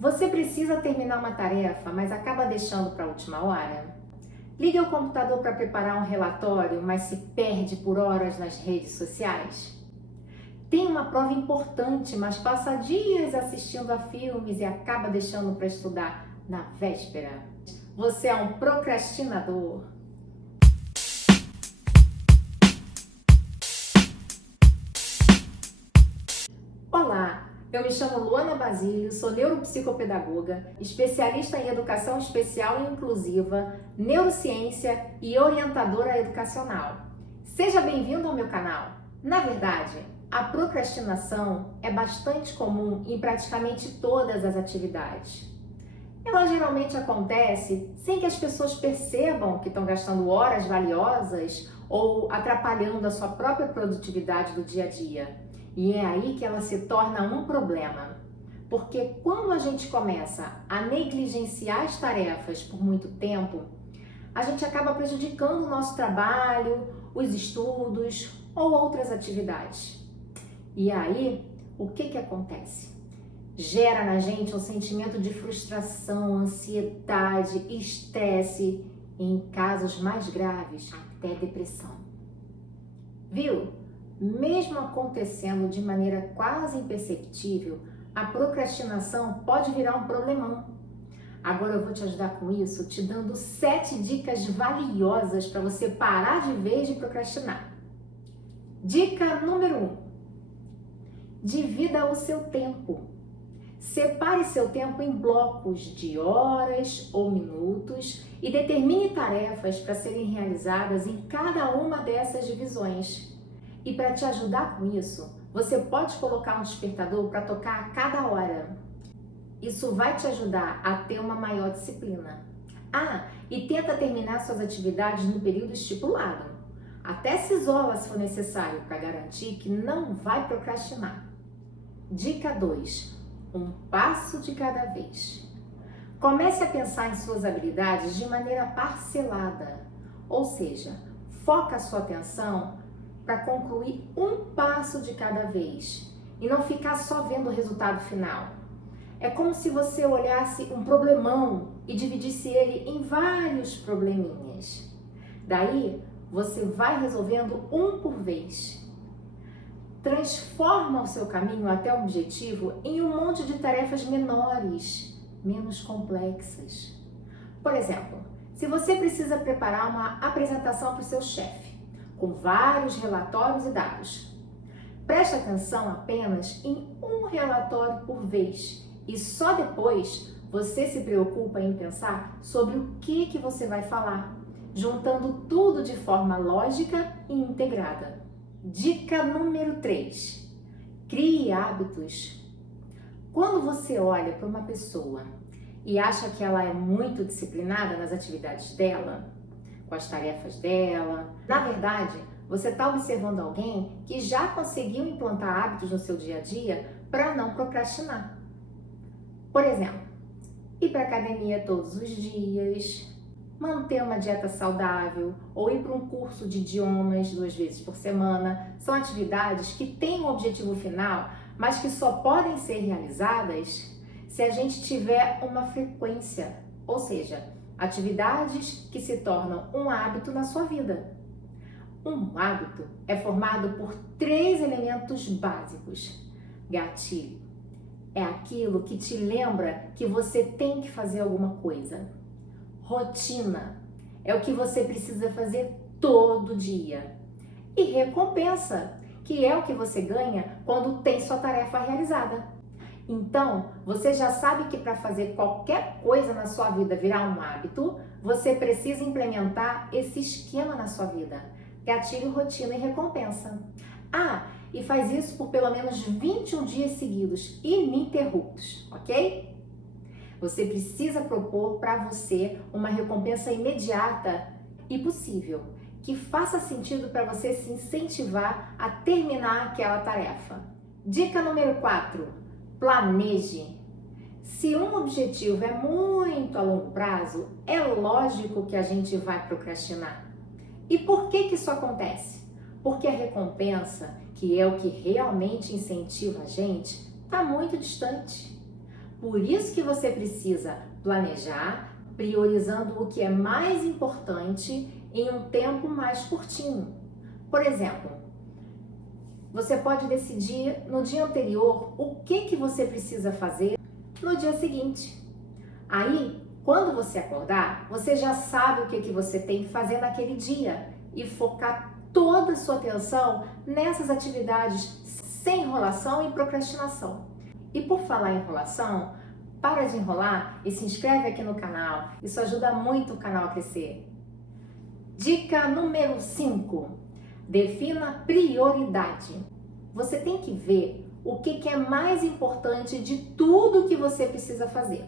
Você precisa terminar uma tarefa, mas acaba deixando para a última hora? Liga o computador para preparar um relatório, mas se perde por horas nas redes sociais? Tem uma prova importante, mas passa dias assistindo a filmes e acaba deixando para estudar na véspera? Você é um procrastinador. Olá, eu me chamo Luana Basílio, sou neuropsicopedagoga, especialista em educação especial e inclusiva, neurociência e orientadora educacional. Seja bem-vindo ao meu canal. Na verdade, a procrastinação é bastante comum em praticamente todas as atividades. Ela geralmente acontece sem que as pessoas percebam que estão gastando horas valiosas ou atrapalhando a sua própria produtividade do dia a dia. E é aí que ela se torna um problema, porque quando a gente começa a negligenciar as tarefas por muito tempo, a gente acaba prejudicando o nosso trabalho, os estudos ou outras atividades. E aí, o que acontece? Gera na gente um sentimento de frustração, ansiedade, estresse e, em casos mais graves, até depressão. Viu? Mesmo acontecendo de maneira quase imperceptível, a procrastinação pode virar um problemão. Agora eu vou te ajudar com isso, te dando 7 dicas valiosas para você parar de vez de procrastinar. Dica número 1. Divida o seu tempo. Separe seu tempo em blocos de horas ou minutos e determine tarefas para serem realizadas em cada uma dessas divisões. E para te ajudar com isso, você pode colocar um despertador para tocar a cada hora. Isso vai te ajudar a ter uma maior disciplina. E tenta terminar suas atividades no período estipulado. Até se isola se for necessário para garantir que não vai procrastinar. Dica 2. Um passo de cada vez. Comece a pensar em suas habilidades de maneira parcelada, ou seja, foca a sua atenção para concluir um passo de cada vez e não ficar só vendo o resultado final. É como se você olhasse um problemão e dividisse ele em vários probleminhas. Daí, você vai resolvendo um por vez. Transforma o seu caminho até o objetivo em um monte de tarefas menores, menos complexas. Por exemplo, se você precisa preparar uma apresentação para o seu chefe, com vários relatórios e dados, preste atenção apenas em um relatório por vez e só depois você se preocupa em pensar sobre o que você vai falar, juntando tudo de forma lógica e integrada. Dica número 3. Crie hábitos. Quando você olha para uma pessoa e acha que ela é muito disciplinada nas atividades dela, com as tarefas dela, na verdade, você está observando alguém que já conseguiu implantar hábitos no seu dia a dia para não procrastinar. Por exemplo, ir para a academia todos os dias, manter uma dieta saudável ou ir para um curso de idiomas 2 vezes por semana. São atividades que têm um objetivo final, mas que só podem ser realizadas se a gente tiver uma frequência, ou seja, atividades que se tornam um hábito na sua vida. Um hábito é formado por 3 elementos básicos. Gatilho é aquilo que te lembra que você tem que fazer alguma coisa. Rotina é o que você precisa fazer todo dia. E recompensa, que é o que você ganha quando tem sua tarefa realizada. Então, você já sabe que para fazer qualquer coisa na sua vida virar um hábito, você precisa implementar esse esquema na sua vida. Gatilho, rotina e recompensa. E faz isso por pelo menos 21 dias seguidos, ininterruptos, ok? Você precisa propor para você uma recompensa imediata e possível, que faça sentido para você se incentivar a terminar aquela tarefa. Dica número 4. Planeje. Se um objetivo é muito a longo prazo, é lógico que a gente vai procrastinar. E por que isso acontece? Porque a recompensa, que é o que realmente incentiva a gente, está muito distante. Por isso que você precisa planejar, priorizando o que é mais importante em um tempo mais curtinho. Por exemplo, você pode decidir no dia anterior o que você precisa fazer no dia seguinte. Aí, quando você acordar, você já sabe o que você tem que fazer naquele dia e focar toda a sua atenção nessas atividades sem enrolação e procrastinação. E por falar em enrolação, para de enrolar e se inscreve aqui no canal. Isso ajuda muito o canal a crescer. Dica número 5. Defina prioridade. Você tem que ver o que é mais importante de tudo que você precisa fazer.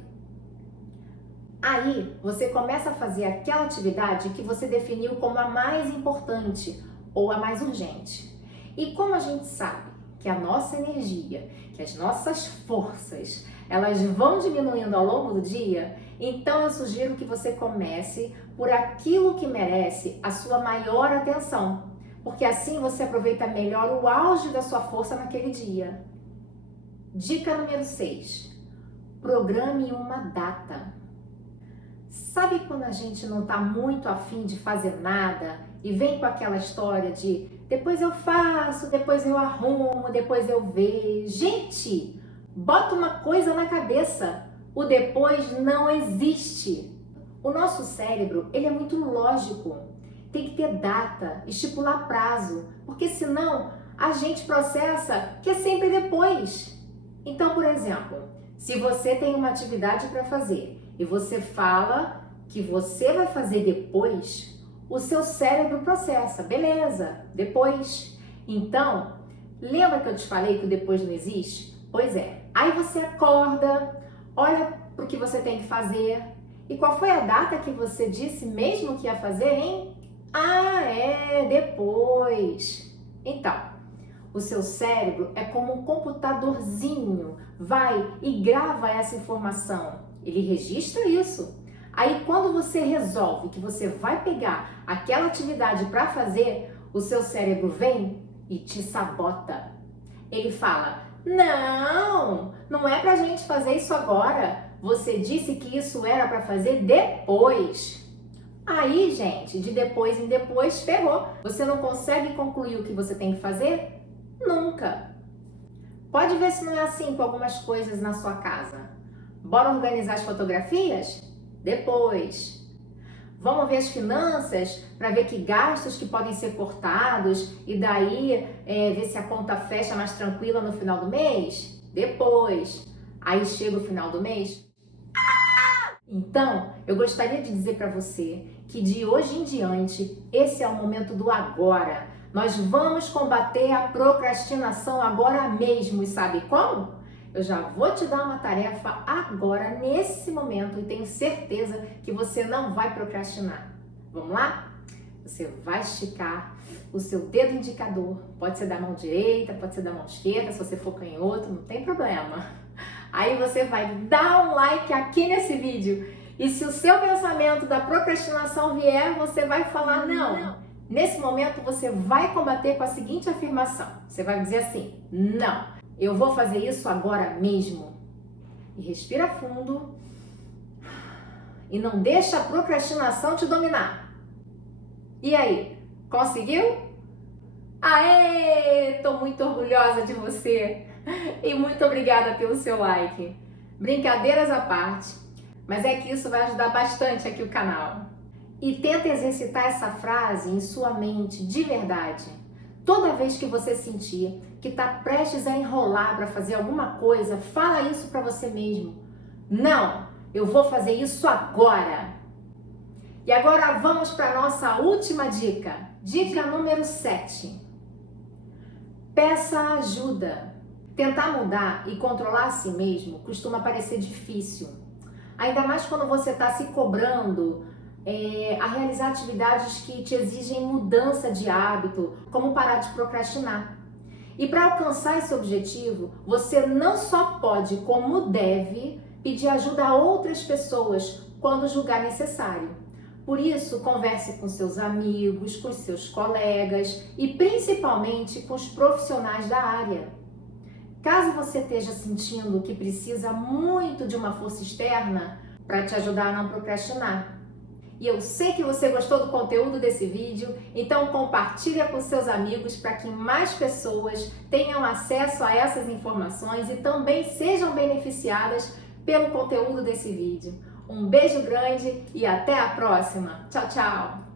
Aí você começa a fazer aquela atividade que você definiu como a mais importante ou a mais urgente. E como a gente sabe que a nossa energia, que as nossas forças, elas vão diminuindo ao longo do dia, então eu sugiro que você comece por aquilo que merece a sua maior atenção, porque assim você aproveita melhor o auge da sua força naquele dia. Dica número 6. Programe uma data. Sabe quando a gente não está muito afim de fazer nada e vem com aquela história de depois eu faço, depois eu arrumo, depois eu vejo? Gente, bota uma coisa na cabeça, o depois não existe. O nosso cérebro, ele é muito lógico, tem que ter data, estipular prazo, porque senão a gente processa que é sempre depois. Então, por exemplo, se você tem uma atividade para fazer e você fala que você vai fazer depois, o seu cérebro processa, beleza, depois. Então, lembra que eu te falei que o depois não existe? Pois é, aí você acorda, olha para o que você tem que fazer. E qual foi a data que você disse mesmo que ia fazer, hein? Ah, é, depois. Então, o seu cérebro é como um computadorzinho, vai e grava essa informação, ele registra isso. Aí quando você resolve que você vai pegar aquela atividade para fazer, o seu cérebro vem e te sabota. Ele fala, não é pra gente fazer isso agora, você disse que isso era para fazer depois. Aí, gente, de depois em depois, ferrou. Você não consegue concluir o que você tem que fazer? Nunca. Pode ver se não é assim com algumas coisas na sua casa. Bora organizar as fotografias? Depois. Vamos ver as finanças para ver que gastos que podem ser cortados e daí ver se a conta fecha mais tranquila no final do mês? Depois. Aí chega o final do mês. Então, eu gostaria de dizer para você que de hoje em diante, esse é o momento do agora. Nós vamos combater a procrastinação agora mesmo. E sabe como? Eu já vou te dar uma tarefa agora, nesse momento, e tenho certeza que você não vai procrastinar. Vamos lá? Você vai esticar o seu dedo indicador. Pode ser da mão direita, pode ser da mão esquerda, se você for canhoto, não tem problema. Aí você vai dar um like aqui nesse vídeo. E se o seu pensamento da procrastinação vier, você vai falar não. Nesse momento, você vai combater com a seguinte afirmação. Você vai dizer assim, não. Eu vou fazer isso agora mesmo. E respira fundo. E não deixa a procrastinação te dominar. E aí, conseguiu? Aê! Tô muito orgulhosa de você. E muito obrigada pelo seu like. Brincadeiras à parte, mas é que isso vai ajudar bastante aqui o canal. E tenta exercitar essa frase em sua mente de verdade. Toda vez que você sentir que está prestes a enrolar para fazer alguma coisa, fala isso para você mesmo. Não, eu vou fazer isso agora. E agora vamos para a nossa última dica. Dica número 7. Peça ajuda. Tentar mudar e controlar a si mesmo costuma parecer difícil. Ainda mais quando você está se cobrando a realizar atividades que te exigem mudança de hábito, como parar de procrastinar. E para alcançar esse objetivo, você não só pode, como deve, pedir ajuda a outras pessoas quando julgar necessário. Por isso, converse com seus amigos, com seus colegas e principalmente com os profissionais da área. Caso você esteja sentindo que precisa muito de uma força externa para te ajudar a não procrastinar. E eu sei que você gostou do conteúdo desse vídeo, então compartilha com seus amigos para que mais pessoas tenham acesso a essas informações e também sejam beneficiadas pelo conteúdo desse vídeo. Um beijo grande e até a próxima. Tchau, tchau!